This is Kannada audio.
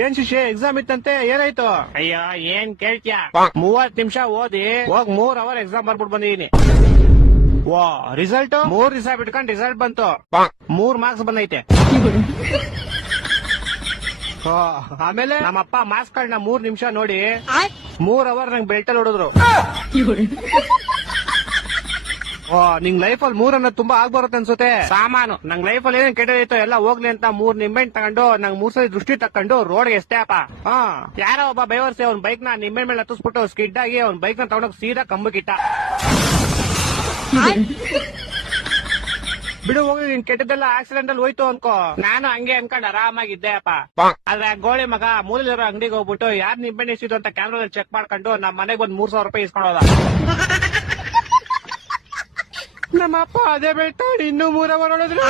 ಏನ್ ಶಿಷ್ಯ ಎಕ್ಸಾಮ್ ಇತ್ತಂತೆ ಏನಾಯ್ತು? ಅಯ್ಯೋ ಏನ್ ಕೇಳ್ತ್ಯಾ, 30 ನಿಮಿಷ ಓದಿ ಹೋಗ್ 3 ಅವರ್ ಎಕ್ಸಾಮ್ ಬರ್ಬಿಟ್ಟು ಬಂದಿದೀನಿ. ವಾ ರಿಸಲ್ಟ್ 3 ದಿವಸ ಬಿಟ್ಕೊಂಡ್ ರಿಸಲ್ಟ್ ಬಂತು, 3 ಮಾರ್ಕ್ಸ್ ಬಂದೈತೆ. ಆಮೇಲೆ ನಮ್ಮಪ್ಪ ಮಾರ್ಕ್ಸ್ ಗಳನ್ನ 3 ನಿಮಿಷ ನೋಡಿ 3 ಅವರ್ ನಂಗೆ ಬೆಲ್ಟಲ್ಲಿ ಹೊಡೆದ್ರು. ನಿಂಗ್ ಲೈಫ್ ಅಲ್ಲಿ 3 ಅನ್ನೋದು ತುಂಬಾ ಆಗ್ಬರುತ್ತೆ ಅನ್ಸುತ್ತೆ. ಸಾಮಾನು ನಂಗ್ ಲೈಫ್ ಅಲ್ಲಿ ಏನೇನ್ ಕೆಟ್ಟದೈತೋ ಎಲ್ಲ ಹೋಗ್ಲಿ ಅಂತ 3 ನಿಂಬೆಹಣ್ಣು ತಗೊಂಡು ನಂಗ್ 3 ಸಲ ದೃಷ್ಟಿ ತಕೊಂಡು ರೋಡ್ಗೆ ಎಷ್ಟೇಪ್ಪ. ಯಾರೋ ಒಬ್ಬ ಬೈವರ್ಸಿ ಅವ್ನ ಬೈಕ್ ನ ನಿಂಬೆಹಣ್ಣು ಮೇಲೆ ಹತ್ತಿಸ್ಬಿಟ್ಟು ಸ್ಕಿಡ್ ಆಗಿ ಅವ್ನ ಬೈಕ್ ನ ತಗೊಂಡೋಗಿ ಸೀದಾ ಕಂಬಕ್ಕಿಟ್ಟ. ಬಿಡು ಹೋಗಿ ನಿನ್ ಕೆಟ್ಟದೆಲ್ಲ ಆಕ್ಸಿಡೆಂಟ್ ಅಲ್ಲಿ ಹೋಯ್ತು ಅನ್ಕೋ. ನಾನು ಹಂಗೆ ಅನ್ಕೊಂಡ್ ಆರಾಮಾಗಿದ್ದೆ ಅಪ್ಪ. ಆದ್ರೆ ಗೋಳಿ ಮಗ ಮೂಲಲಿರೋ ಅಂಗಡಿಗೆ ಹೋಗ್ಬಿಟ್ಟು ಯಾರ್ ನಿಂಬೆಹಣ್ಣು ಇಸಿದ್ರು ಅಂತ ಕ್ಯಾಮ್ರಾದಲ್ಲಿ ಚೆಕ್ ಮಾಡ್ಕೊಂಡು ನಮ್ ಮನೆಗೆ ಬಂದ್ 3,000 ರೂಪಾಯಿ ಇಸ್ಕೊಂಡೋದ. ನಮ್ಮಪ್ಪ ಅದೇ ಬೆಳ್ತಾಡಿ ಇನ್ನೂ 3 ಅವರ್ ಹೊಡೆದ್ರು.